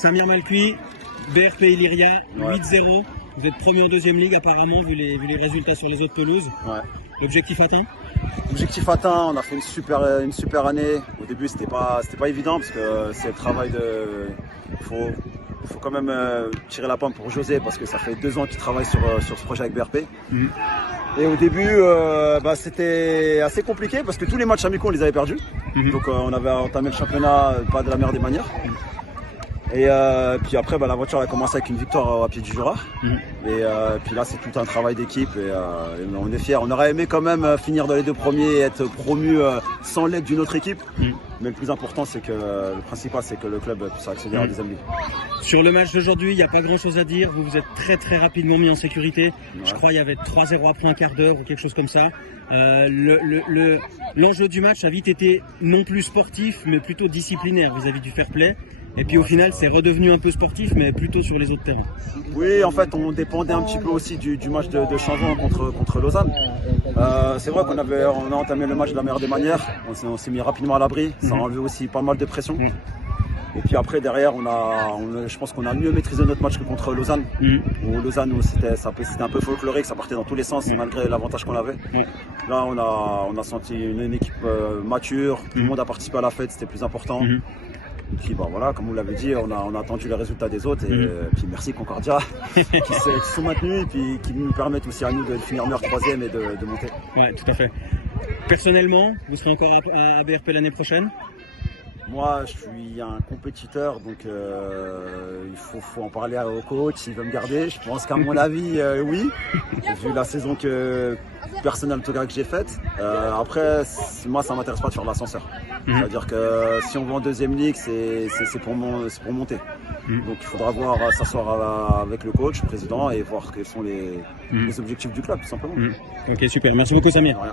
Samir Malcuit, BRP Illyria, Ouais. 8-0. Vous êtes premier en deuxième ligue apparemment, vu les résultats sur les autres pelouses. Ouais. L'objectif atteint? Objectif atteint, on a fait une super année. Au début, c'était pas évident parce que c'est le travail de. Il faut quand même tirer la pomme pour José parce que ça fait 2 ans qu'il travaille sur ce projet avec BRP. Mhm. Et au début, c'était assez compliqué parce que tous les matchs amicaux, on les avait perdus. Mhm. Donc on avait entamé le championnat pas de la meilleure des manières. Et puis après, la voiture elle a commencé avec une victoire à pied du Jura. Mhm. Et puis là, c'est tout un travail d'équipe et on est fiers. On aurait aimé quand même finir dans les 2 premiers et être promu sans l'aide d'une autre équipe. Mhm. Mais le plus important, c'est que le principal, c'est que le club puisse accéder à la deuxième ligue. Sur le match d'aujourd'hui, il n'y a pas grand chose à dire. Vous vous êtes très rapidement mis en sécurité. Ouais. Je crois qu'il y avait 3-0 après un quart d'heure ou quelque chose comme ça. L'enjeu du match a vite été non plus sportif, mais plutôt disciplinaire vis-à-vis du fair play. Et puis au final, c'est redevenu un peu sportif, mais plutôt sur les autres terrains. Oui, en fait, on dépendait un petit peu aussi du match de changement contre Lausanne. C'est vrai qu'on a entamé le match de la meilleure des manières. On s'est mis rapidement à l'abri. Ça a enlevé aussi pas mal de pression. Mhm. Et puis après, derrière, je pense qu'on a mieux maîtrisé notre match que contre Lausanne. Mhm. Où Lausanne, c'était un peu folklorique, ça partait dans tous les sens, malgré l'avantage qu'on avait. Mhm. Là, on a senti une équipe mature. Tout le monde a participé à la fête, c'était plus important. Mhm. Et puis voilà, comme vous l'avez dit, on a attendu les résultats des autres et puis merci Concordia qui se sont maintenus et puis qui nous permettent aussi à nous de finir meilleur troisième et de monter. Ouais, tout à fait. Personnellement, vous serez encore à BRP l'année prochaine? Moi, je suis un compétiteur, donc il faut en parler au coach s'il veut me garder. Je pense qu'à mon avis, oui, vu la saison personnelle en tout cas que j'ai faite. Après, moi, ça m'intéresse pas de faire l'ascenseur. C'est-à-dire que si on va en deuxième ligue, c'est pour monter. Donc il faudra s'asseoir avec le coach, le président, et voir quels sont les objectifs du club, tout simplement. Ok, super. Merci beaucoup, Samir. De rien.